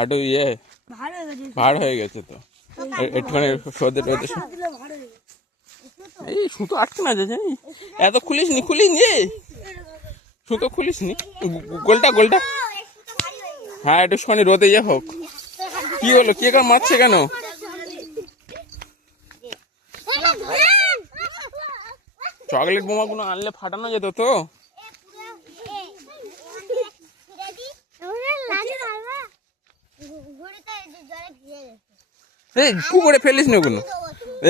আটু ইয়ে ভাড় হয়ে গেছে তো একটুখানি সর্দে টর্দে এই সুতো আটকে না যাচ্ছে এত খুলিসনি সুতো খুলিসনি গোলটা হ্যাঁ একটু শনি রোদে ইয়ে হোক কি হলো কে কার মারছে কেন চকলেট বোমাগুলো আনলে ফাটানো যেত তো এই পুকুরে ফেলিস না ওগুলো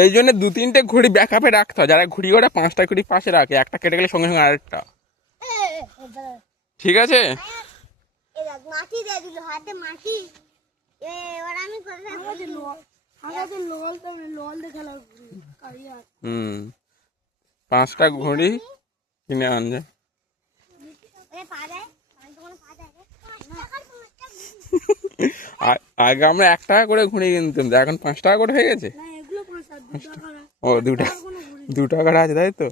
এই জন্য 2-3টে ঘড়ি ব্যাকআপে রাখতে হয় যারা ঘুড়ি ওরা 5টা ঘড়ি পাশে রাখে একটা কেটে গেলে সঙ্গে সঙ্গে আরেকটা ঠিক আছে হুম 5টা ঘড়ি কিনে আনবে আগে আমরা 1 টাকা করে ঘুড়ি কিনতাম এখন 5 টাকা করে হয়ে গেছে ও 2 টাকার আছে তাই তো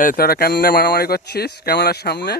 এই তোরা কেন মারামারি করছিস ক্যামেরার সামনে